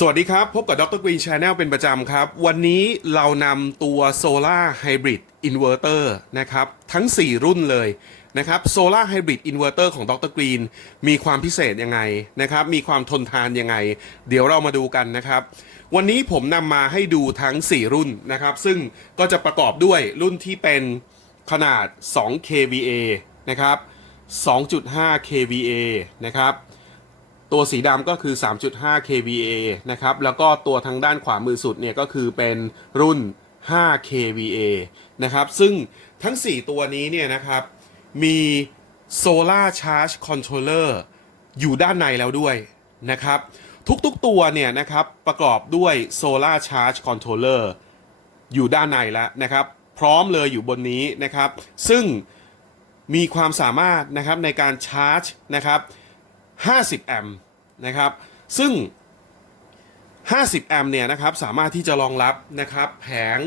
สวัสดีครับ พบกับดร Green Channel เป็นประจำครับ วันนี้เรานำตัว Solar Hybrid Inverter นะครับทั้ง 4 รุ่นเลยนะครับ Solar Hybrid Inverter ของดร Green มีความพิเศษยังไงนะครับมีความทนทานยังไง เดี๋ยวเรามาดูกันนะครับ วันนี้ผมนำมาให้ดูทั้ง 4 รุ่นนะครับ ซึ่งก็จะประกอบด้วยรุ่นที่เป็นขนาด 2 kVA นะครับ 2.5 kVA นะครับ ตัวสีดำก็คือ 3.5 kVA นะครับ แล้วก็ตัวทางด้านขวามือสุดเนี่ยก็คือเป็นรุ่น 5 kVA นะครับ ซึ่งทั้ง 4 ตัวนี้เนี่ยนะครับ มี Solar Charge Controller อยู่ด้านในแล้วด้วยนะครับ ทุกๆตัวเนี่ยนะครับประกอบด้วย Solar Charge Controller อยู่ด้านในแล้วนะครับ พร้อมเลยอยู่บนนี้นะครับ ซึ่งมีความสามารถนะครับในการชาร์จนะครับ50 แอมป์ นะครับ ซึ่ง 50 แอมป์เนี่ยนะครับสามารถที่จะรองรับนะครับแผง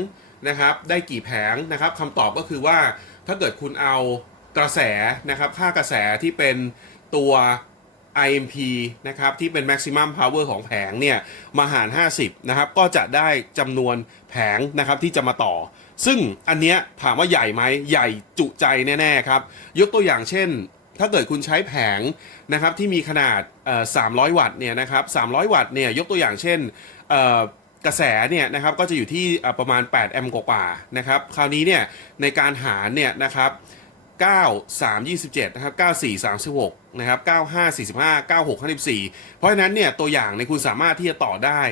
นะครับได้กี่แผงนะครับคำตอบก็คือว่าถ้าเกิดคุณเอากระแสนะครับค่ากระแสที่เป็นตัว IMP นะครับที่เป็น maximum power ของแผงเนี่ยมาหาร 50นะครับก็จะได้จำนวนแผงนะครับที่จะมาต่อ ซึ่งอันเนี้ยถามว่าใหญ่ไหมใหญ่จุใจแน่ ๆ ครับ ยกตัวอย่างเช่น ถ้าเกิดคุณใช้แผงนะครับที่มีขนาดเอ่อ300วัตต์เนี่ยนะครับ300วัตต์เนี่ยยกตัวอย่างเช่นกระแสเนี่ยนะครับก็จะอยู่ที่ประมาณ 8 แอมป์กว่าๆนะครับคราวนี้เนี่ยในการหารเนี่ยนะครับ9 3 27นะครับ9 4 36นะครับ9 5 45 9 6 54 เพราะฉะนั้นเนี่ยตัวอย่างในคุณสามารถที่จะต่อได้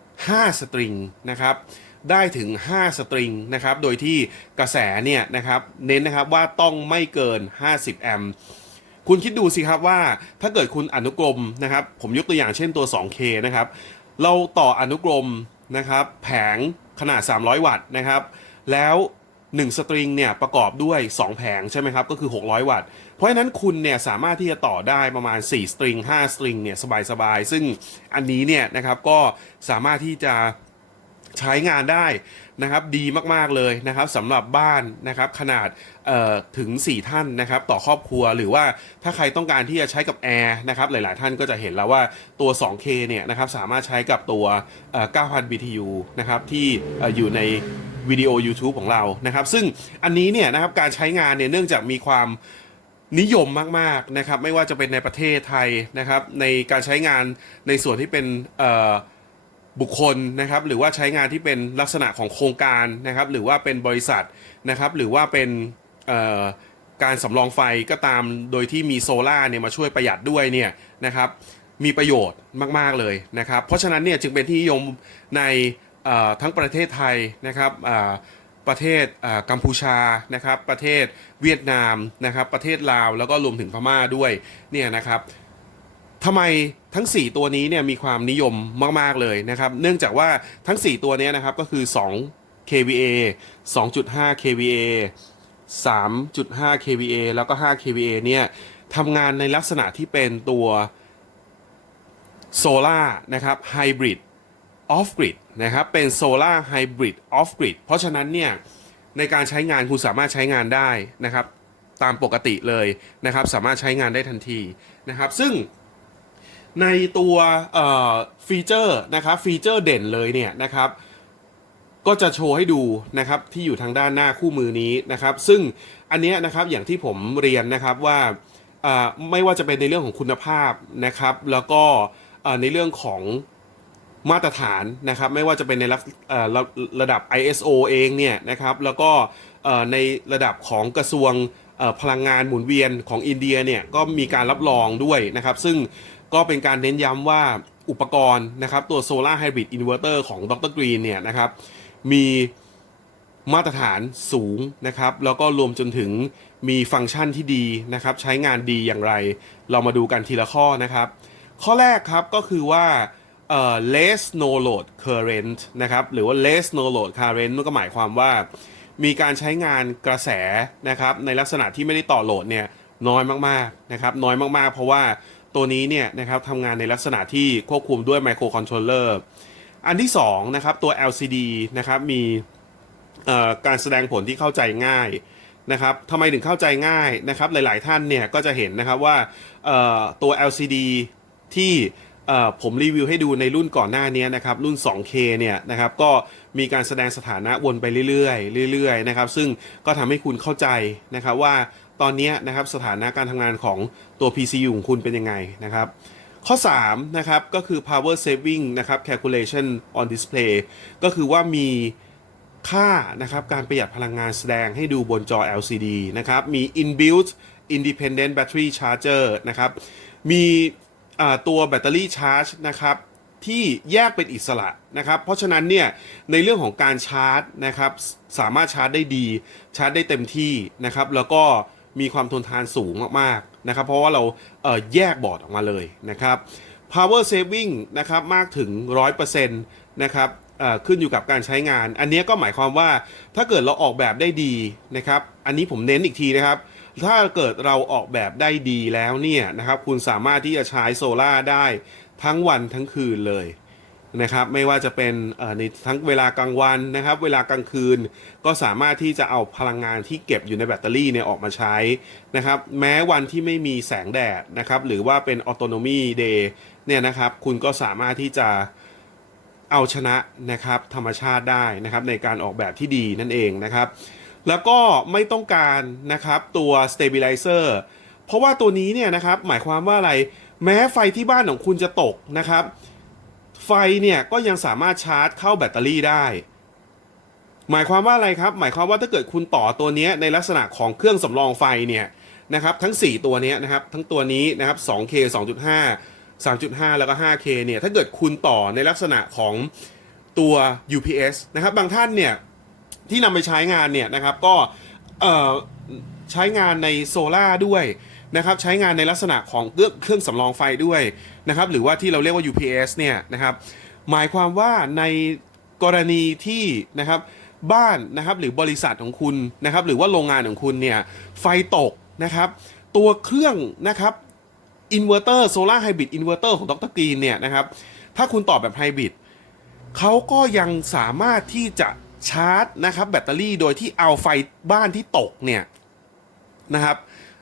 5 สตริงนะครับได้ถึง 5 สตริงนะครับโดยที่กระแสเนี่ยนะครับเน้นนะครับว่าต้องไม่เกิน 50 แอมป์ คุณคิดดูสิครับว่าถ้าเกิดคุณอนุกรมนะครับ ผมยกตัวอย่างเช่นตัว 2K นะครับ เราต่ออนุกรมนะครับ แผงขนาด 300 วัตต์นะครับ แล้ว 1 สตริงเนี่ยประกอบด้วย 2 แผงใช่ไหมครับ ก็คือ 600 วัตต์ เพราะฉะนั้นคุณเนี่ยสามารถที่จะต่อได้ประมาณ 4 สตริง 5 สตริงเนี่ยสบายๆ ซึ่งอันนี้เนี่ยนะครับก็สามารถที่จะ ใช้งานได้นะครับดีมากๆเลยนะครับสำหรับบ้านนะครับขนาดถึง 4 ท่านนะครับต่อครอบครัวหรือว่าถ้าใครต้องการที่จะใช้กับแอร์นะครับหลายๆท่านก็จะเห็นแล้วว่าตัว 2K เนี่ยนะครับสามารถใช้กับตัว 9,000 BTU นะครับที่เอ่ออยู่ในวิดีโอ YouTube ของเรานะครับ ซึ่งอันนี้เนี่ยนะครับการใช้งานเนี่ยเนื่องจากมีความนิยมมากๆนะครับไม่ว่าจะเป็นในประเทศไทยนะครับในการใช้งานในส่วนที่เป็นเอ่อ บุคคลนะครับ หรือว่าใช้งานที่เป็นลักษณะของโครงการนะครับ หรือว่าเป็นบริษัทนะครับ หรือว่าเป็นการสำรองไฟก็ตามโดยที่มีโซล่าเนี่ยมาช่วยประหยัดด้วยเนี่ยนะครับมีประโยชน์มาก ๆ เลยนะครับ เพราะฉะนั้นเนี่ยจึงเป็นที่นิยมในทั้งประเทศไทยนะครับประเทศกัมพูชานะครับ ประเทศเวียดนามนะครับ ประเทศลาวแล้วก็รวมถึงพม่าด้วยเนี่ยนะครับ ทำไมทั้ง 4 ตัวนี้เนี่ยมีความนิยมมาก ๆ เลยนะครับ เนื่องจากว่าทั้ง 4 ตัวนี้นะครับก็คือ 2 kVA 2.5 kVA 3.5 kVA แล้วก็ 5 kVA เนี่ยทำงานในลักษณะที่เป็นตัวโซล่านะครับไฮบริดออฟกริดนะครับ เป็นโซล่าไฮบริดออฟกริดเพราะฉะนั้นเนี่ยในการใช้งานคุณสามารถใช้งานได้นะครับ ตามปกติเลยนะครับ สามารถใช้งานได้ทันทีนะครับ ซึ่ง ในตัวฟีเจอร์นะครับฟีเจอร์เด่นเลยเนี่ยนะครับก็จะโชว์ให้ดูนะครับที่อยู่ทางด้านหน้าคู่มือนี้นะครับ ซึ่งอันเนี้ยนะครับอย่างที่ผมเรียนนะครับว่าเอ่อไม่ว่าจะเป็นในเรื่องของคุณภาพนะครับ แล้วก็เอ่อในเรื่องของมาตรฐานนะครับ ไม่ว่าจะเป็นในระระระดับ ISO เองเนี่ยนะครับ แล้วก็เอ่อในระดับของกระทรวงเอ่อพลังงานหมุนเวียนของอินเดียเนี่ยก็มีการรับรองด้วยนะครับ ซึ่ง ก็เป็นการเน้นย้ำว่าอุปกรณ์นะครับตัว Solar Hybrid Inverter ของดร Green เนี่ยนะครับมีมาตรฐานสูงนะครับ แล้วก็รวมจนถึงมีฟังก์ชันที่ดีนะครับ ใช้งานดีอย่างไร เรามาดูกันทีละข้อนะครับ ข้อแรกครับก็คือว่าเอ่อ less no load current นะครับ หรือว่า less no load current นั่นก็หมายความว่า มีการใช้งานกระแสนะครับ ในลักษณะที่ไม่ได้ต่อโหลดเนี่ยน้อยมากๆนะครับ น้อยมากๆ เพราะว่า ตัวนี้เนี่ยนะครับทำงานในลักษณะที่ควบคุมด้วยไมโครคอนโทรลเลอร์อันที่2นะครับตัว LCD นะครับมีการแสดงผลที่เข้าใจง่ายนะครับทำไมถึงเข้าใจง่ายนะครับหลาย ๆ ท่านเนี่ยก็จะเห็นนะครับว่าตัว LCD ที่ผมรีวิวให้ดูในรุ่นก่อนหน้านี้นะครับรุ่น 2K เนี่ยนะครับก็มีการแสดงสถานะวนไปเรื่อยๆเรื่อยๆนะครับซึ่งก็ทำให้คุณเข้าใจนะครับว่า ตอนนี้นะครับสถานะการทำงานของตัว PCU ของคุณเป็นยังไงนะครับ ข้อ3นะครับก็คือ power saving นะครับ calculation on display ก็คือว่ามีค่านะครับการประหยัดพลังงานแสดงให้ดูบนจอ LCD นะครับ มี inbuilt independent battery charger นะครับ มีตัวแบตเตอรี่ชาร์จนะครับที่แยกเป็นอิสระนะครับ เพราะฉะนั้นเนี่ยในเรื่องของการชาร์จนะครับสามารถชาร์จได้ดีชาร์จได้เต็มที่นะครับ แล้วก็ มีความทนทานสูงมากๆนะครับ เพราะว่าเราเแยกบอร์ดออกมาเลยนะครับ power saving นะครับมากถึง 100%นะครับขึ้นอยู่กับการใช้งาน อันนี้ก็หมายความว่าถ้าเกิดเราออกแบบได้ดีนะครับ อันนี้ผมเน้นอีกทีนะครับ ถ้าเกิดเราออกแบบได้ดีแล้วเนี่ยนะครับ คุณสามารถที่จะใช้โซล่าได้ทั้งวันทั้งคืนเลย นะครับไม่ว่าจะเป็นในทั้งเวลากลางวันนะครับ เวลากลางคืนก็สามารถที่จะเอาพลังงานที่เก็บอยู่ในแบตเตอรี่เนี่ยออกมาใช้นะครับ แม้วันที่ไม่มีแสงแดดนะครับ หรือว่าเป็น autonomy day เนี่ยนะครับ คุณก็สามารถที่จะเอาชนะนะครับธรรมชาติได้นะครับ ในการออกแบบที่ดีนั่นเองนะครับ แล้วก็ไม่ต้องการนะครับตัว stabilizer เพราะว่าตัวนี้เนี่ยนะครับหมายความว่าอะไรแม้ไฟที่บ้านของคุณจะตกนะครับ ไฟเนี่ยก็ยังสามารถชาร์จเข้าแบตเตอรี่ได้ หมายความว่าอะไรครับ หมายความว่าถ้าเกิดคุณต่อตัวนี้ในลักษณะของเครื่องสำรองไฟเนี่ยนะครับทั้ง 4 ตัวนี้นะครับทั้งตัวนี้นะครับ 2K 2.5 3.5 แล้วก็ 5K เนี่ยถ้าเกิดคุณต่อในลักษณะของตัว UPS นะครับบางท่านเนี่ยที่นำไปใช้งานเนี่ยนะครับก็ใช้งานในโซล่าด้วย นะครับใช้งานในลักษณะของเครื่องเครื่องสำรองไฟด้วยนะครับหรือว่าที่เราเรียกว่า UPS เนี่ยนะครับหมายความว่าในกรณีที่นะครับบ้านนะครับหรือบริษัทของคุณนะครับหรือว่าโรงงานของคุณเนี่ยไฟตกนะครับตัวเครื่องนะครับอินเวอร์เตอร์โซลาร์ไฮบริดอินเวอร์เตอร์ของดรกรีนเนี่ยนะครับถ้าคุณต่อแบบไฮบริดเขาก็ยังสามารถที่จะชาร์จนะครับแบตเตอรี่โดยที่เอาไฟบ้านที่ตกเนี่ยนะครับ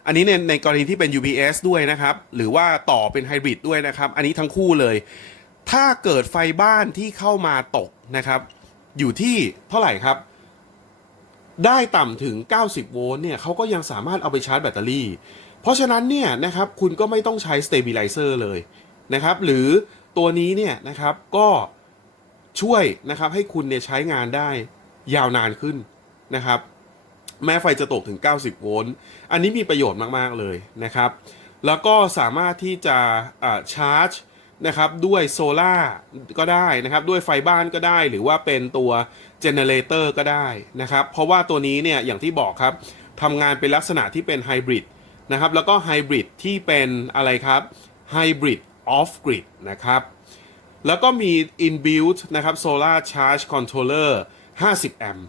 อันนี้ในในกรณีที่เป็น UPS ด้วยนะครับ หรือว่าต่อเป็นไฮบริดด้วยนะครับ อันนี้ทั้งคู่เลย ถ้าเกิดไฟบ้านที่เข้ามาตกนะครับ อยู่ที่เท่าไหร่ครับ ได้ต่ำถึง 90 โวลต์เนี่ยเขาก็ยังสามารถเอาไปชาร์จแบตเตอรี่ เพราะฉะนั้นเนี่ยนะครับคุณก็ไม่ต้องใช้ stabilizer เลยนะครับ หรือตัวนี้เนี่ยนะครับก็ช่วยนะครับให้คุณเนี่ยใช้งานได้ยาวนานขึ้นนะครับ แม้ไฟจะตกถึง 90 โวลต์ อันนี้มีประโยชน์มาก ๆ เลยนะครับ แล้วก็สามารถที่จะชาร์จนะครับด้วยโซล่าก็ได้นะครับ ด้วยไฟบ้านก็ได้ หรือว่าเป็นตัวเจเนเรเตอร์ก็ได้นะครับ เพราะว่าตัวนี้เนี่ยอย่างที่บอกครับทำงานเป็นลักษณะที่เป็นไฮบริดนะครับ แล้วก็ไฮบริดที่เป็นอะไรครับไฮบริดออฟกริดนะครับ แล้วก็มี inbuilt นะครับ solar charge controller 50 แอมป์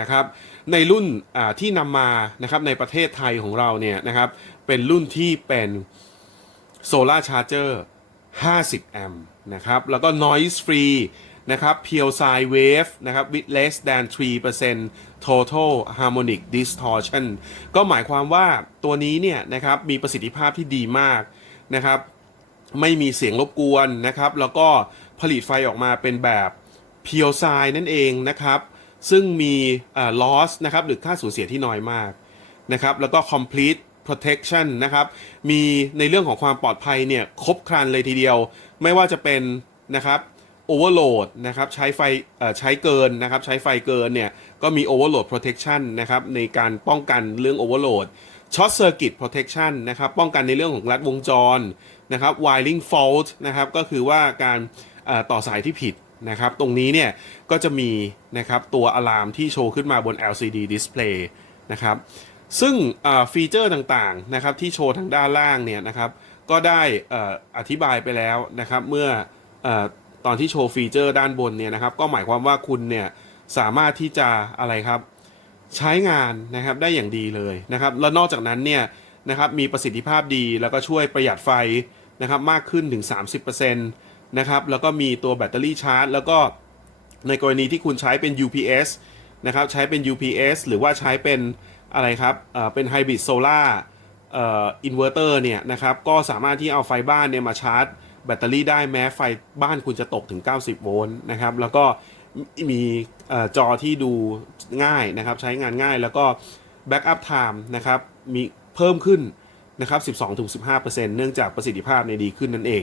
นะครับในรุ่นที่นำมานะครับในประเทศไทยของเราเนี่ยนะครับเป็นรุ่นที่เป็น solar charger 50 แอมป์นะครับแล้วก็ noise free นะครับ pure sine wave นะครับ with less than 3% total harmonic distortion ก็หมายความว่าตัวนี้เนี่ยนะครับมีประสิทธิภาพที่ดีมากนะครับไม่มีเสียงรบกวนนะครับ แล้วก็ผลิตไฟออกมาเป็นแบบ pure sine นั่นเองนะครับ ซึ่งมีอ่า loss นะครับหรือค่าสูญเสียที่น้อยมากนะครับแล้วก็ complete protection นะครับมีในเรื่องของความปลอดภัยเนี่ยครบครันเลยทีเดียว ไม่ว่าจะเป็นนะครับ overload นะครับใช้ไฟใช้เกินนะครับใช้ไฟเกินเนี่ยก็มี overload protection นะครับในการป้องกันเรื่อง overload short circuit protection นะครับป้องกันในเรื่องของรัดวงจรนะครับ wiring fault นะครับก็คือว่าการต่อสายที่ผิด นะครับ ตรงนี้เนี่ยก็จะมีนะครับตัวอะลามที่โชว์ขึ้นมาบน LCD display นะครับ ซึ่งฟีเจอร์ต่างๆนะครับที่โชว์ทางด้านล่างเนี่ยนะครับ ก็ได้อธิบายไปแล้วนะครับ เมื่ออตอนที่โชว์ฟีเจอร์ด้านบนเนี่ยนะครับ ก็หมายความว่าคุณเนี่ยสามารถที่จะอะไรครับใช้งานนะครับได้อย่างดีเลยนะครับ แล้วนอกจากนั้นเนี่ยนะครับมีประสิทธิภาพดีแล้วก็ช่วยประหยัดไฟนะครับมากขึ้นถึง 30%น นะครับ แล้วก็มีตัวแบตเตอรี่ชาร์จ แล้วก็ในกรณีที่คุณใช้เป็น UPS นะครับ ใช้เป็น UPS หรือว่าใช้เป็นอะไรครับเเป็นไฮบริดโซล่าอินเวอร์เตอร์เนี่ยนะครับ ก็สามารถที่เอาไฟบ้านเนี่ยมาชาร์จ แบตเตอรี่ได้แม้ไฟบ้านคุณจะตกถึง 90 โวลต์นะครับ แล้วก็มีอจอที่ดูง่ายนะครับ ใช้งานง่ายแล้วก็ Backup Time นะครับ มีเพิ่มขึ้นนะครับ 12-15%เนื่องจากประสิทธิภาพในดีขึ้นนั่นเอง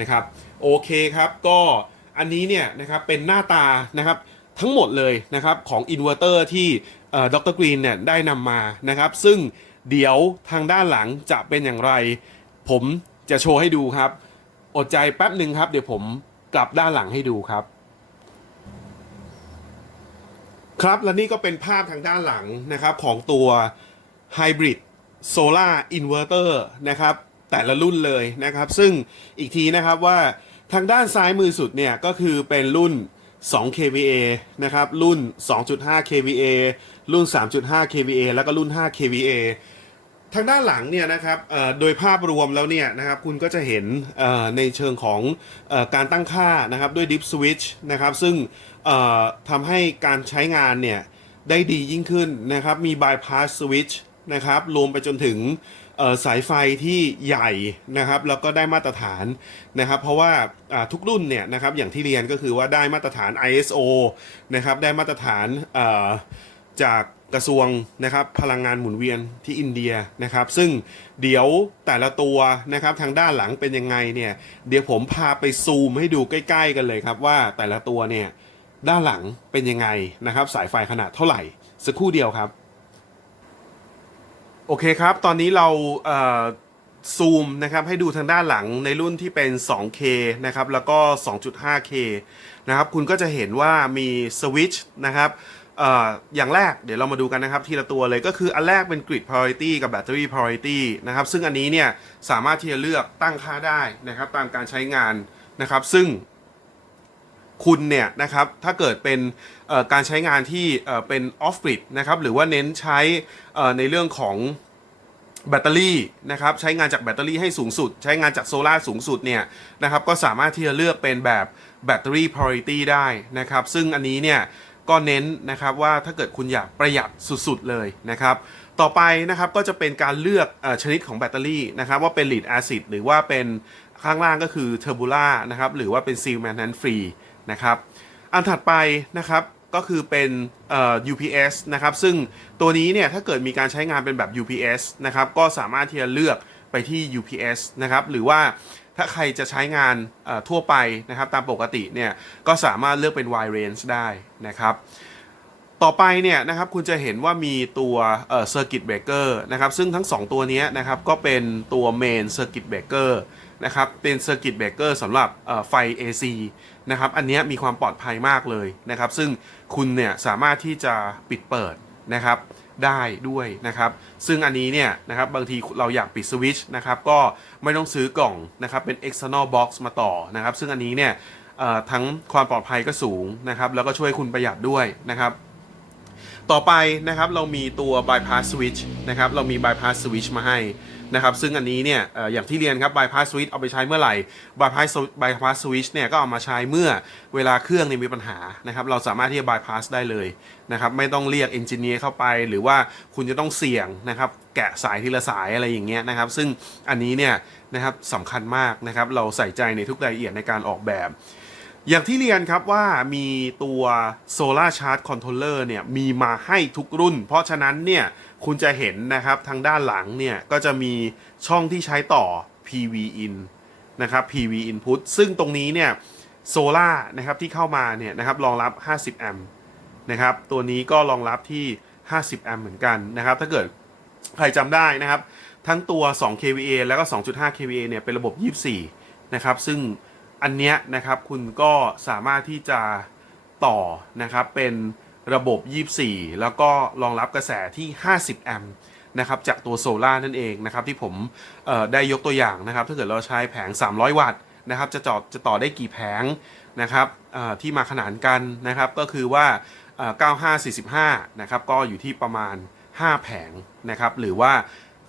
นะครับโอเคครับก็อันนี้เนี่ยนะครับเป็นหน้าตานะครับทั้งหมดเลยนะครับของอินเวอร์เตอร์ที่ดรกรีนเนี่ยได้นำมานะครับซึ่งเดี๋ยวทางด้านหลังจะเป็นอย่างไร ผมจะโชว์ให้ดูครับ อดใจแป๊บหนึ่งครับ เดี๋ยวผมกลับด้านหลังให้ดูครับ ครับและนี่ก็เป็นภาพทางด้านหลังนะครับของตัว Hybrid Solar Inverter นะครับ แต่ละรุ่นเลยนะครับ ซึ่งอีกทีนะครับว่าทางด้านซ้ายมือสุดเนี่ยก็คือเป็นรุ่น 2 kVA นะครับ รุ่น 2.5 kVA รุ่น 3.5 kVA แล้วก็รุ่น 5 kVA ทางด้านหลังเนี่ยนะครับโดยภาพรวมแล้วเนี่ยนะครับคุณก็จะเห็นในเชิงของอการตั้งค่านะครับด้วย Dip Switch นะครับซึ่งทำให้การใช้งานเนี่ยได้ดียิ่งขึ้นนะครับมี Bypass Switch นะครับรวมไปจนถึง สายไฟที่ใหญ่นะครับแล้วก็ได้มาตรฐานนะครับ เพราะว่าทุกรุ่นเนี่ยนะครับอย่างที่เรียนก็คือว่าได้มาตรฐาน ISO นะครับได้มาตรฐานจากกระทรวงนะครับพลังงานหมุนเวียนที่อินเดียนะครับ ซึ่งเดี๋ยวแต่ละตัวนะครับทางด้านหลังเป็นยังไงเนี่ยเดี๋ยวผมพาไปซูมให้ดูใกล้ ๆ กันเลยครับว่าแต่ละตัวเนี่ยด้านหลังเป็นยังไงนะครับ สายไฟขนาดเท่าไหร่ สักครู่เดียวครับ โอเคครับ ตอนนี้เราเซูมนะครับให้ดูทางด้านหลังในรุ่นที่เป็น 2K นะครับ แล้วก็ 2.5K นะครับ คุณก็จะเห็นว่ามีสวิตช์นะครับอออย่างแรกเดี๋ยวเรามาดูกันนะครับทีละตัวเลยก็คืออันแรกเป็น Grid Priority กับ Battery Priority นะครับ ซึ่งอันนี้เนี่ยสามารถที่จะเลือกตั้งค่าได้นะครับตามการใช้งานนะครับ ซึ่ง คุณเนี่ยนะครับถ้าเกิดเป็นการใช้งานที่เป็นออฟกริดนะครับหรือว่าเน้นใช้ในเรื่องของแบตเตอรี่นะครับใช้งานจากแบตเตอรี่ให้สูงสุด ใช้งานจากโซลาร์สูงสุดเนี่ยนะครับก็สามารถที่จะเลือกเป็นแบบแบตเตอรี่ priority ได้นะครับ ซึ่งอันนี้เนี่ยก็เน้นนะครับว่าถ้าเกิดคุณอยากประหยัดสุดๆเลยนะครับ ต่อไปนะครับก็จะเป็นการเลือกอชนิดของแบตเตอรี่นะครับว่าเป็น lead acid หรือว่าเป็นข้างล่างก็คือ turbula นะครับหรือว่าเป็น seal maintenance free นะครับ อันถัดไปนะครับก็คือเป็นเอ่อ UPS นะครับ ซึ่งตัวนี้เนี่ยถ้าเกิดมีการใช้งานเป็นแบบ UPS นะครับ ก็สามารถที่จะเลือกไปที่ UPS นะครับ หรือว่าถ้าใครจะใช้งานทั่วไปนะครับ ตามปกติเนี่ยก็สามารถเลือกเป็น wide range ได้นะครับ ต่อไปเนี่ยนะครับคุณจะเห็นว่ามีตัวเอ่อ circuit breaker นะครับ ซึ่งทั้ง 2 ตัวนี้นะครับก็เป็นตัว main circuit breaker นะครับเป็น circuit breaker สำหรับเอ่อไฟ AC นะครับอันนี้มีความปลอดภัยมากเลยนะครับซึ่งคุณเนี่ยสามารถที่จะปิดเปิดนะครับได้ด้วยนะครับซึ่งอันนี้เนี่ยนะครับบางทีเราอยากปิดสวิตช์นะครับก็ไม่ต้องซื้อกล่องนะครับเป็น external box มาต่อนะครับซึ่งอันนี้เนี่ยทั้งความปลอดภัยก็สูงนะครับแล้วก็ช่วยคุณประหยัดด้วยนะครับต่อไปนะครับเรามีตัว bypass switch นะครับเรามี bypass switch มาให้ นะครับซึ่งอันนี้เนี่ยอย่างที่เรียนครับ bypass switch เอาไปใช้เมื่อไหร่ bypass bypass switch เนี่ยก็เอามาใช้เมื่อเวลาเครื่องเนี่ยมีปัญหานะครับเราสามารถที่จะ bypass ได้เลยนะครับไม่ต้องเรียก engineer เข้าไป หรือว่าคุณจะต้องเสี่ยงนะครับแกะสายทีละสายอะไรอย่างเงี้ยนะครับ ซึ่งอันนี้เนี่ยนะครับสำคัญมากนะครับเราใส่ใจในทุกรายละเอียดในการออกแบบอย่างที่เรียนครับว่ามีตัว Solar Charge Controller เนี่ยมีมาให้ทุกรุ่น เพราะฉะนั้นเนี่ย คุณจะเห็นนะครับทางด้านหลังเนี่ยก็จะมีช่องที่ใช้ต่อ PV in นะครับ PV input ซึ่งตรงนี้เนี่ยโซล่านะครับที่เข้ามาเนี่ยนะครับรองรับ 50 แอมป์นะครับ ตัวนี้ก็รองรับที่ 50 แอมป์เหมือนกันนะครับ ถ้าเกิดใครจำได้นะครับ ทั้งตัว 2 kVA แล้วก็ 2.5 kVA เนี่ยเป็นระบบ 24 นะครับ ซึ่งอันเนี้ยนะครับคุณก็สามารถที่จะต่อนะครับเป็น ระบบ 24 แล้วก็รองรับกระแสที่ 50 แอมป์นะครับจากตัวโซลาร์นั่นเองนะครับที่ผมได้ยกตัวอย่างนะครับ ถ้าเกิดเราใช้แผง 300 วัตต์นะครับจะจอดจะต่อได้กี่แผงนะครับที่มาขนานกันนะครับก็คือว่าเอ่อ95 45 นะครับก็อยู่ที่ประมาณ 5 แผงนะครับหรือว่า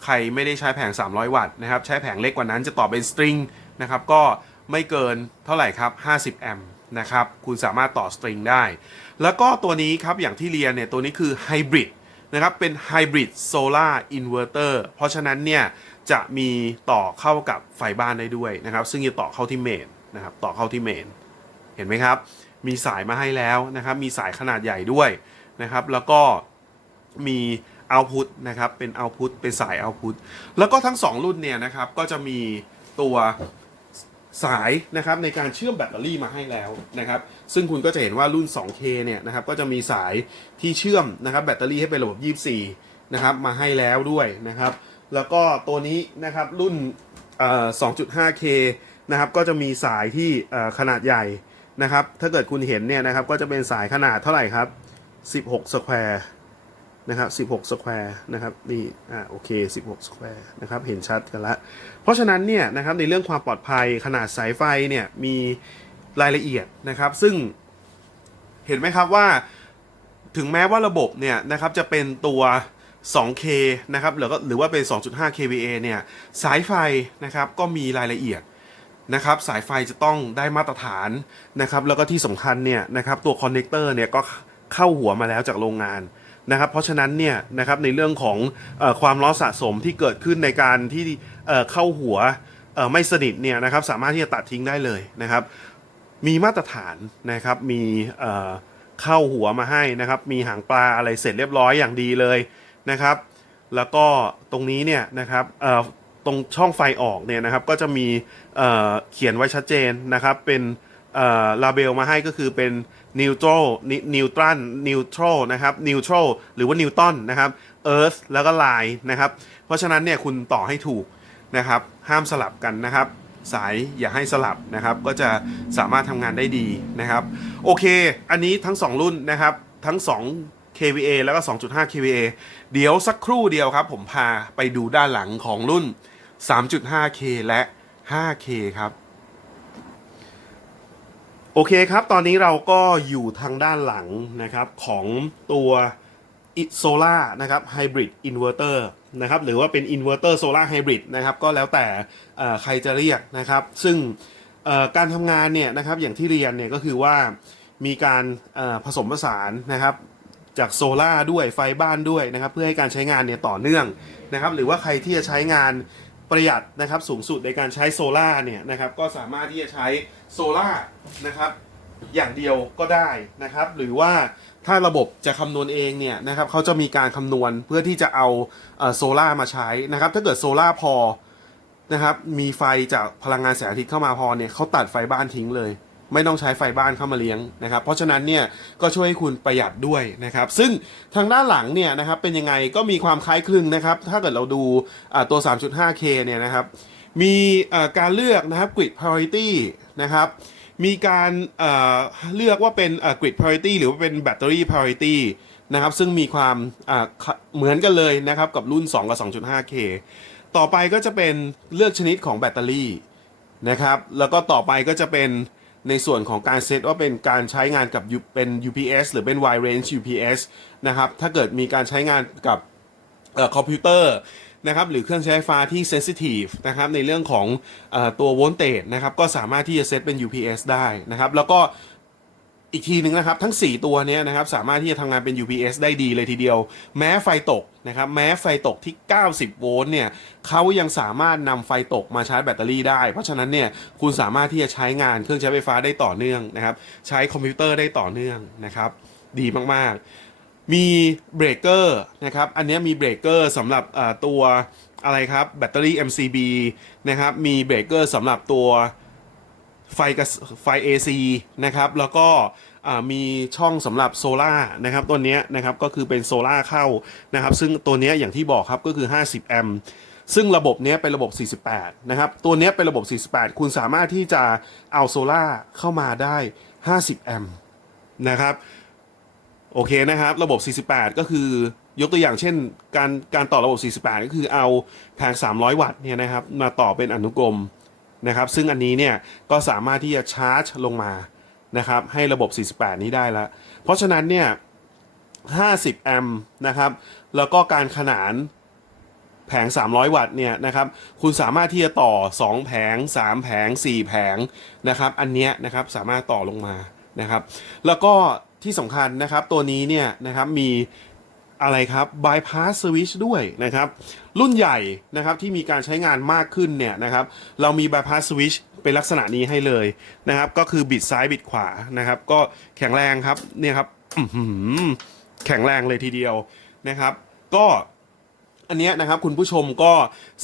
ใครไม่ได้ใช้แผง 300 วัตต์นะครับใช้แผงเล็กกว่านั้นจะต่อเป็นสตริงนะครับก็ไม่เกินเท่าไหร่ครับ 50 แอมป์ นะครับ คุณสามารถต่อสตริงได้ แล้วก็ตัวนี้ครับ อย่างที่เรียนเนี่ย ตัวนี้คือไฮบริดนะครับ เป็นไฮบริดโซลาร์อินเวอร์เตอร์เพราะฉะนั้นเนี่ย จะมีต่อเข้ากับไฟบ้านได้ด้วยนะครับ ซึ่งจะต่อเข้าที่เมนนะครับ ต่อเข้าที่เมน เห็นไหมครับ มีสายมาให้แล้วนะครับ มีสายขนาดใหญ่ด้วยนะครับ แล้วก็มีเอาพุตนะครับ เป็นเอาพุตเป็นสายเอาพุตแล้วก็ทั้ง 2 รุ่นเนี่ยนะครับ ก็จะมีตัว สายนะครับในการเชื่อมแบตเตอรี่มาให้แล้วนะครับ ซึ่งคุณก็จะเห็นว่ารุ่น 2K เนี่ยนะครับก็จะมีสายที่เชื่อมนะครับแบตเตอรี่ให้เป็นระบบ 24 นะครับมาให้แล้วด้วยนะครับ แล้วก็ตัวนี้นะครับรุ่น 2.5K นะครับก็จะมีสายที่ขนาดใหญ่นะครับ ถ้าเกิดคุณเห็นเนี่ยนะครับก็จะเป็นสายขนาดเท่าไหร่ครับ 16สแควร์ นะครับ 16 สแควร์นะครับนี่อ่าโอเค 16 สแควร์นะครับเห็นชัดกันละ เพราะฉะนั้นเนี่ยนะครับในเรื่องความปลอดภัยขนาดสายไฟเนี่ยมีรายละเอียดนะครับ ซึ่งเห็นไหมครับว่าถึงแม้ว่าระบบเนี่ยนะครับจะเป็นตัว 2K นะครับหรือก็หรือว่าเป็น 2.5 kVA เนี่ยสายไฟนะครับก็มีรายละเอียดนะครับสายไฟจะต้องได้มาตรฐานนะครับแล้วก็ที่สำคัญเนี่ยนะครับตัวคอนเนคเตอร์เนี่ยก็เข้าหัวมาแล้วจากโรงงาน นะครับเพราะฉะนั้นเนี่ยนะครับในเรื่องของอความร้อนสะสมที่เกิดขึ้นในการที่เข้าหัวไม่สนิทเนี่ยนะครับสามารถที่จะตัดทิ้งได้เลยนะครับ มีมาตรฐานนะครับมีเข้าหัวมาให้นะครับ มีหางปลาอะไรเสร็จเรียบร้อยอย่างดีเลยนะครับ แล้วก็ตรงนี้เนี่ยนะครับตรงช่องไฟออกเนี่ยนะครับก็จะมีเอ่อเขียนไว้ชัดเจนนะครับเป็นลาเบลมาให้ก็คือเป็น นิวโตรนิวตรันนิวโตรนะครับนิวโตรหรือว่านิวตันนะครับเอิร์ธแล้วก็ไลน์นะครับ เพราะฉะนั้นเนี่ยคุณต่อให้ถูกนะครับ ห้ามสลับกันนะครับ สายอย่าให้สลับนะครับ ก็จะสามารถทำงานได้ดีนะครับ โอเค อันนี้ทั้ง 2 รุ่นนะครับ ทั้ง 2 kVA แล้วก็ 2.5 kVA เดี๋ยวสักครู่เดียวครับ ผมพาไปดูด้านหลังของรุ่น 3.5K และ 5K ครับ โอเคครับ ตอนนี้เราก็อยู่ทางด้านหลังนะครับของตัวโซล่านะครับไฮบริดอินเวอร์เตอร์นะครับหรือว่าเป็นอินเวอร์เตอร์โซล่าไฮบริดนะครับก็แล้วแต่ใครจะเรียกนะครับ ซึ่งการทำงานเนี่ยนะครับอย่างที่เรียนเนี่ยก็คือว่ามีการผสมผสานนะครับจากโซล่าด้วยไฟบ้านด้วยนะครับ เพื่อให้การใช้งานเนี่ยต่อเนื่องนะครับ หรือว่าใครที่จะใช้งาน ประหยัดนะครับสูงสุดในการใช้โซล่าเนี่ยนะครับก็สามารถที่จะใช้โซล่านะครับอย่างเดียวก็ได้นะครับ หรือว่าถ้าระบบจะคำนวณเองเนี่ยนะครับเขาจะมีการคำนวณเพื่อที่จะเอาโซล่ามาใช้นะครับ ถ้าเกิดโซล่าพอนะครับมีไฟจากพลังงานแสงอาทิตย์เข้ามาพอเนี่ยเขาตัดไฟบ้านทิ้งเลย ไม่ต้องใช้ไฟบ้านเข้ามาเลี้ยงนะครับ เพราะฉะนั้นเนี่ยก็ช่วยให้คุณประหยัดด้วยนะครับ ซึ่งทางด้านหลังเนี่ยนะครับเป็นยังไงก็มีความคล้ายคลึงนะครับ ถ้าเกิดเราดูตัว 3.5K เนี่ยนะครับ มีการเลือกนะครับ grid priority นะครับมีการเลือกว่าเป็น grid priority หรือว่าเป็น battery priority นะครับซึ่งมีความเหมือนกันเลยนะครับกับรุ่น 2 กับ 2.5K ต่อไปก็จะเป็นเลือกชนิดของแบตเตอรี่นะครับแล้วก็ต่อไปก็จะเป็น ในส่วนของการเซตว่าเป็นการใช้งานกับเป็น UPS หรือเป็น wide range UPS นะครับ ถ้าเกิดมีการใช้งานกับออคอมพิวเตอร์นะครับหรือเครื่องใช้ไฟฟ้าที่เซนซิทีฟนะครับในเรื่องของออตัวโวลเตจนะครับก็สามารถที่จะเซตเป็น UPS ได้นะครับ แล้วก็ อีกทีหนึ่งนะครับ ทั้ง 4 ตัวนี้นะครับ สามารถที่จะทำงานเป็น UPS ได้ดีเลยทีเดียว แม้ไฟตกนะครับ แม้ไฟตกที่ 90 โวลต์เนี่ยเขายังสามารถนำไฟตกมาชาร์จแบตเตอรี่ได้ เพราะฉะนั้นเนี่ยคุณสามารถที่จะใช้งานเครื่องใช้ไฟฟ้าได้ต่อเนื่องนะครับ ใช้คอมพิวเตอร์ได้ต่อเนื่องนะครับ ดีมากๆ มีเบรกเกอร์นะครับ อันนี้มีเบรกเกอร์สำหรับตัวอะไรครับแบตเตอรี่ MCB นะครับ มีเบรกเกอร์สำหรับตัว ไฟกับไฟ AC นะครับ แล้วก็มีช่องสำหรับโซล่านะครับตัวนี้นะครับก็คือเป็นโซล่าเข้านะครับ ซึ่งตัวนี้อย่างที่บอกครับก็คือ 50 แอมป์ซึ่งระบบเนี้ยเป็นระบบ 48 นะครับ ตัวนี้เป็นระบบ 48 คุณสามารถที่จะเอาโซล่าเข้ามาได้ 50 แอมป์นะครับ โอเคนะครับ ระบบ 48 ก็คือยกตัวอย่างเช่น การการต่อระบบ 48 ก็คือเอาแผง 300 วัตต์เนี่ยนะครับ มาต่อเป็นอนุกรม นะครับ ซึ่งอันนี้เนี่ยก็สามารถที่จะชาร์จลงมานะครับให้ระบบ 48 นี้ได้แล้วเพราะฉะนั้นเนี่ย 50 แอมป์นะครับ แล้วก็การขนานแผง 300 วัตต์เนี่ยนะครับ คุณสามารถที่จะต่อ 2 แผง 3 แผง 4 แผงนะครับ อันเนี้ยนะครับสามารถต่อลงมานะครับ แล้วก็ที่สำคัญนะครับตัวนี้เนี่ยนะครับมี อะไรครับ bypass switch ด้วยนะครับ รุ่นใหญ่นะครับที่มีการใช้งานมากขึ้นเนี่ยนะครับ เรามี bypass switch เป็นลักษณะนี้ให้เลยนะครับ ก็คือบิดซ้ายบิดขวานะครับ ก็แข็งแรงครับเนี่ยครับแข็งแรงเลยทีเดียวนะครับ ก็อันเนี้ยนะครับคุณผู้ชมก็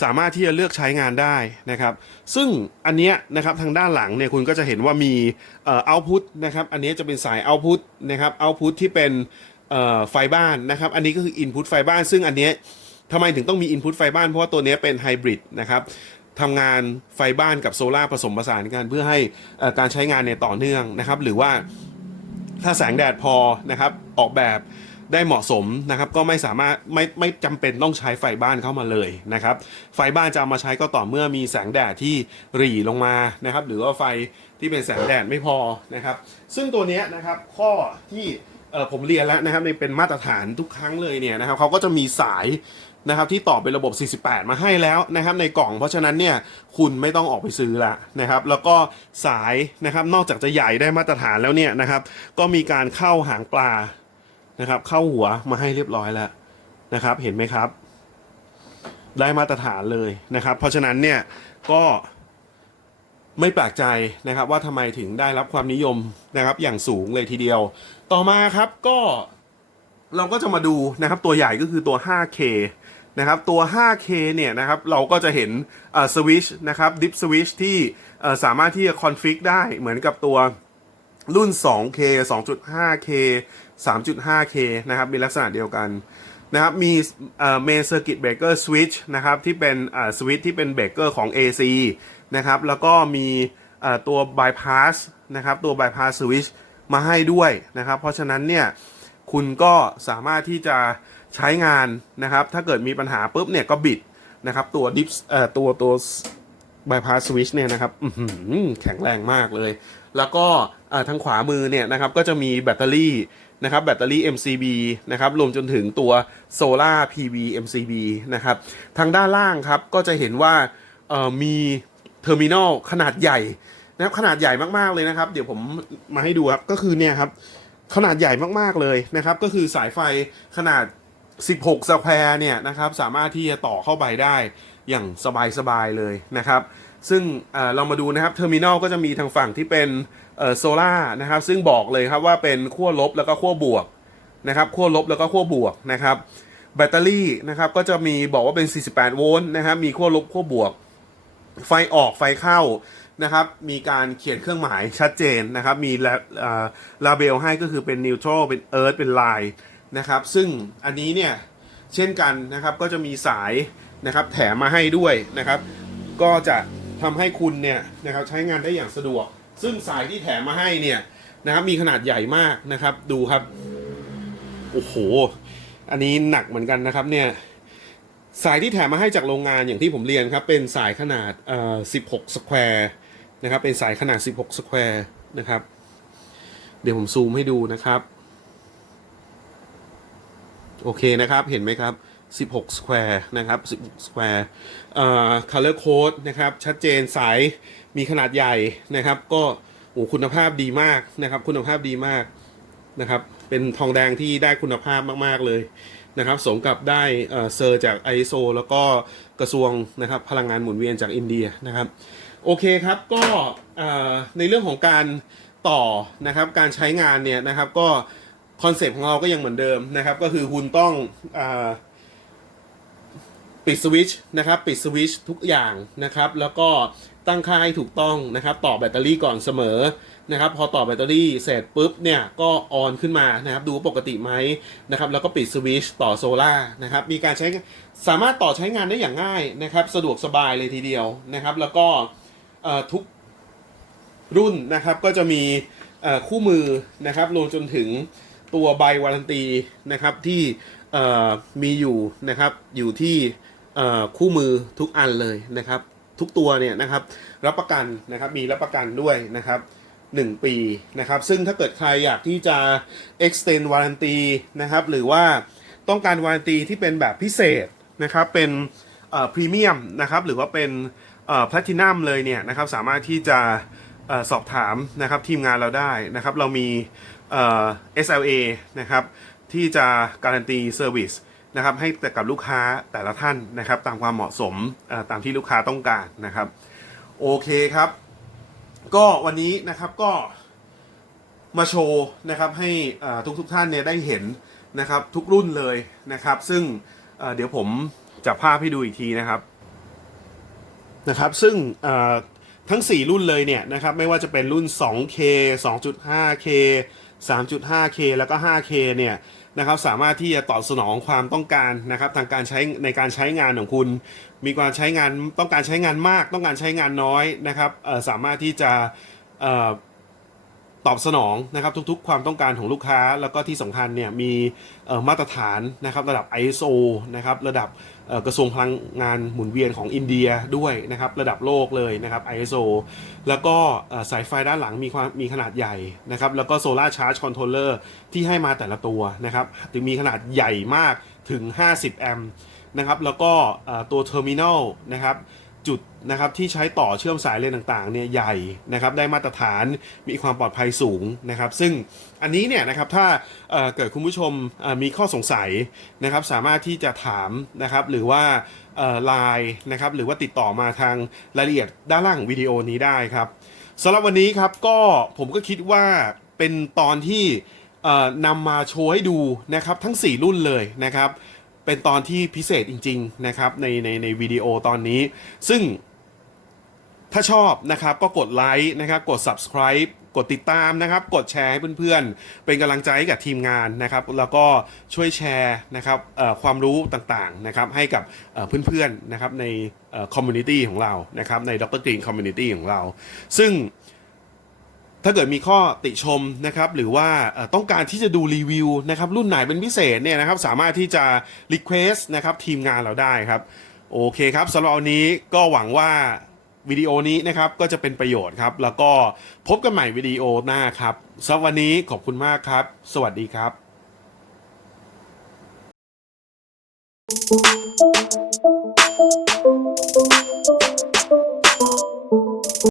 สามารถที่จะเลือกใช้งานได้นะครับ ซึ่งอันเนี้ยนะครับทางด้านหลังเนี่ยคุณก็จะเห็นว่ามีเอ่อ output นะครับ อันนี้จะเป็นสาย output นะครับ output ที่เป็น ไฟบ้านนะครับ อันนี้ก็คือ input ไฟบ้าน ซึ่งอันนี้ทำไมถึงต้องมี input ไฟบ้าน เพราะว่าตัวนี้เป็นไฮบริดนะครับทำงานไฟบ้านกับโซลาร์ผสมผสานกันเพื่อให้การใช้งานเนี่ยต่อเนื่องนะครับ หรือว่าถ้าแสงแดดพอนะครับออกแบบได้เหมาะสมนะครับก็ไม่สามารถไม่ไม่จำเป็นต้องใช้ไฟบ้านเข้ามาเลยนะครับ ไฟบ้านจะเอามาใช้ก็ต่อเมื่อมีแสงแดดที่หรี่ลงมานะครับ หรือว่าไฟที่เป็นแสงแดดไม่พอนะครับ ซึ่งตัวนี้นะครับข้อที่ ผมเรียนแล้วนะครับในเป็นมาตรฐานทุกครั้งเลยเนี่ยนะครับเขาก็จะมีสายนะครับที่ต่อเป็นระบบ 48 มาให้แล้วนะครับในกล่อง เพราะฉะนั้นเนี่ยคุณไม่ต้องออกไปซื้อละนะครับ แล้วก็สายนะครับนอกจากจะใหญ่ได้มาตรฐานแล้วเนี่ยนะครับ ก็มีการเข้าหางปลานะครับ เข้าหัวมาให้เรียบร้อยแล้วนะครับ เห็นไหมครับ ได้มาตรฐานเลยนะครับ เพราะฉะนั้นเนี่ยก็ ไม่แปลกใจนะครับว่าทำไมถึงได้รับความนิยมนะครับอย่างสูงเลยทีเดียว ต่อมาครับก็เราก็จะมาดูนะครับตัวใหญ่ก็คือตัว 5K นะครับตัว 5K เนี่ยนะครับเราก็จะเห็นสวิชนะครับดิฟสวิชที่สามารถที่จะคอนฟิกได้เหมือนกับตัวรุ่น 2K 2.5K 3.5K นะครับมีลักษณะเดียวกันนะครับมีเมนเซอร์กิตเบรกเกอร์สวิตช์นะครับที่เป็นสวิตช์ที่เป็นเบรกเกอร์ของ AC นะครับ แล้วก็มีตัว bypass นะครับ ตัว bypass switch มาให้ด้วยนะครับ เพราะฉะนั้นเนี่ยคุณก็สามารถที่จะใช้งานนะครับ ถ้าเกิดมีปัญหาปุ๊บเนี่ยก็บิดนะครับ ตัวดิฟเอ่อตัวตัว bypass switch เนี่ยนะครับแข็งแรงมากเลย แล้วก็ทางขวามือเนี่ยนะครับก็จะมีแบตเตอรี่นะครับแบตเตอรี่ MCB นะครับรวมจนถึงตัว Solar PV MCB นะครับ ทางด้านล่างครับก็จะเห็นว่ามี ทอร์มินอลขนาดใหญ่นะครับขนาดใหญ่มากๆเลยนะครับ เดี๋ยวผมมาให้ดูครับก็คือเนี่ยครับขนาดใหญ่มากๆเลยนะครับ ก็คือสายไฟขนาด 16สแควร์เนี่ยนะครับสามารถที่จะต่อเข้าไปได้อย่างสบายๆเลยนะครับ ซึ่งเอ่อเรามาดูนะครับเทอร์มินอลก็จะมีทางฝั่งที่เป็นโซล่านะครับ ซึ่งบอกเลยครับว่าเป็นขั้วลบแล้วก็ขั้วบวกนะครับขั้วลบแล้วก็ขั้วบวกนะครับแบตเตอรี่นะครับก็จะมีบอกว่าเป็น 48 โวลต์นะครับมีขั้วลบขั้วบวก ไฟออกไฟเข้านะครับ มีการเขียนเครื่องหมายชัดเจนนะครับ มีลาเบลให้ก็คือเป็นนิวทรัลเป็นเอิร์ธเป็นไลน์นะครับ ซึ่งอันนี้เนี่ย เช่นกันนะครับก็จะมีสายนะครับแถมมาให้ด้วยนะครับ ก็จะทำให้คุณเนี่ยนะครับใช้งานได้อย่างสะดวก ซึ่งสายที่แถมมาให้เนี่ยนะครับมีขนาดใหญ่มากนะครับ ดูครับ โอ้โห อันนี้หนักเหมือนกันนะครับเนี่ย สายที่แถมมาให้จากโรงงานอย่างที่ผมเรียนครับ เป็นสายขนาดเอ่อ16สแควร์นะครับ เป็นสายขนาด 16สแควร์นะครับ เดี๋ยวผมซูมให้ดูนะครับ โอเคนะครับ เห็นไหมครับ 16สแควร์นะครับ 16สแควร์เอ่อ color code นะครับ ชัดเจนสายมีขนาดใหญ่นะครับ ก็โอ้คุณภาพดีมากนะครับ คุณภาพดีมากนะครับ เป็นทองแดงที่ได้คุณภาพมาก ๆ เลย นะครับสมกับได้เซอร์จาก ISO แล้วก็กระทรวงนะครับพลังงานหมุนเวียนจากอินเดียนะครับโอเคครับก็ในเรื่องของการต่อนะครับการใช้งานเนี่ยนะครับก็คอนเซปต์ของเราก็ยังเหมือนเดิมนะครับก็คือคุณต้องออปิดสวิตช์นะครับปิดสวิตช์ทุกอย่างนะครับแล้วก็ตั้งค่าให้ถูกต้องนะครับต่อแบตเตอรี่ก่อนเสมอ นะครับพอต่อแบตเตอรี่เสร็จปุ๊บเนี่ยก็ออนขึ้นมานะครับดูปกติไหมนะครับแล้วก็ปิดสวิตช์ต่อโซล่านะครับมีการใช้สามารถต่อใช้งานได้อย่างง่ายนะครับสะดวกสบายเลยทีเดียวนะครับแล้วก็ทุกรุ่นนะครับก็จะมีคู่มือนะครับรวมจนถึงตัวใบวารันตีนะครับที่มีอยู่นะครับอยู่ที่คู่มือทุกอันเลยนะครับ ทุกตัวเนี่ยนะครับรับประกันนะครับมีรับประกันด้วยนะครับ 1 ปีนะครับ ซึ่งถ้าเกิดใครอยากที่จะ extend warranty นะครับ หรือว่าต้องการ warranty ที่เป็นแบบพิเศษนะครับ เป็นพรีเมียมนะครับ หรือว่าเป็นแพลตินัมเลยเนี่ยนะครับ สามารถที่จะอสอบถามนะครับทีมงานเราได้นะครับ เรามี SLA นะครับที่จะการันตีเซอร์วิสนะครับให้แต่กับลูกค้าแต่ละท่านนะครับ ตามความเหมาะสมตามที่ลูกค้าต้องการนะครับ โอเคครับ ก็วันนี้นะครับก็มาโชว์นะครับให้ทุกทุกๆท่านเนี่ยได้เห็นนะครับทุกรุ่นเลยนะครับ ซึ่งเดี๋ยวผมจะภาพให้ดูอีกทีนะครับนะครับ ซึ่งทั้ง 4 รุ่นเลยเนี่ยนะครับไม่ว่าจะเป็นรุ่น 2K 2.5K 3.5K แล้วก็ 5K เนี่ยนะครับสามารถที่จะตอบสนองความต้องการนะครับทางการใช้ในการใช้งานของคุณ มีการใช้งานต้องการใช้งานมาก ต้องการใช้งานน้อยนะครับสามารถที่จะออตอบสนองนะครับทุกๆ ความต้องการของลูกค้า แล้วก็ที่สำคัญเนี่ยมีมาตรฐานนะครับระดับ ISO นะครับระดับกระทรวงพลังงานหมุนเวียนของอินเดียด้วยนะครับระดับโลกเลยนะครับ ISO แล้วก็สายไฟด้านหลังมีความมีขนาดใหญ่นะครับแล้วก็โซลาร์ชาร์จคอนโทรลเลอร์ที่ให้มาแต่ละตัวนะครับถึงมีขนาดใหญ่มากถึง 50 แอมป์ นะครับแล้วก็ตัวเทอร์มินอลนะครับจุดนะครับที่ใช้ต่อเชื่อมสายเลนต่างๆเนี่ยใหญ่นะครับได้มาตรฐานมีความปลอดภัยสูงนะครับ ซึ่งอันนี้เนี่ยนะครับถ้าเเกิดคุณผู้ชมมีข้อสงสัยนะครับ สามารถที่จะถามนะครับหรือว่าไลน์นะครับหรือว่าติดต่อมาทางรายละเอียดด้านล่างวิดีโอนี้ได้ครับสำหรับวันนี้ครับก็ผมก็คิดว่าเป็นตอนที่นำมาโชว์ให้ดูนะครับทั้ง 4 รุ่นเลยนะครับ เป็นตอนที่พิเศษจริง ๆ นะครับ ในในในวิดีโอตอนนี้ ซึ่งถ้าชอบนะครับก็กดไลค์นะครับกด subscribe กดติดตามนะครับ กดแชร์ให้เพื่อนๆ เป็นกำลังใจให้กับทีมงานนะครับ แล้วก็ช่วยแชร์นะครับความรู้ต่างๆนะครับให้กับเอ่อเพื่อนๆนะครับในคอมมูนิตี้ของเรานะครับในดรกรีนคอมมูนิตี้ของเรา ซึ่ง ถ้าเกิดมีข้อติชมนะครับหรือว่าต้องการที่จะดูรีวิวนะครับรุ่นไหนเป็นพิเศษเนี่ยนะครับสามารถที่จะ Request นะครับทีมงานเราได้ครับโอเคครับสำหรับวันนี้ก็หวังว่าวิดีโอนี้นะครับก็จะเป็นประโยชน์ครับ แล้วก็พบกันใหม่วิดีโอหน้าครับสำหรับวันนี้ขอบคุณมากครับ สวัสดีครับ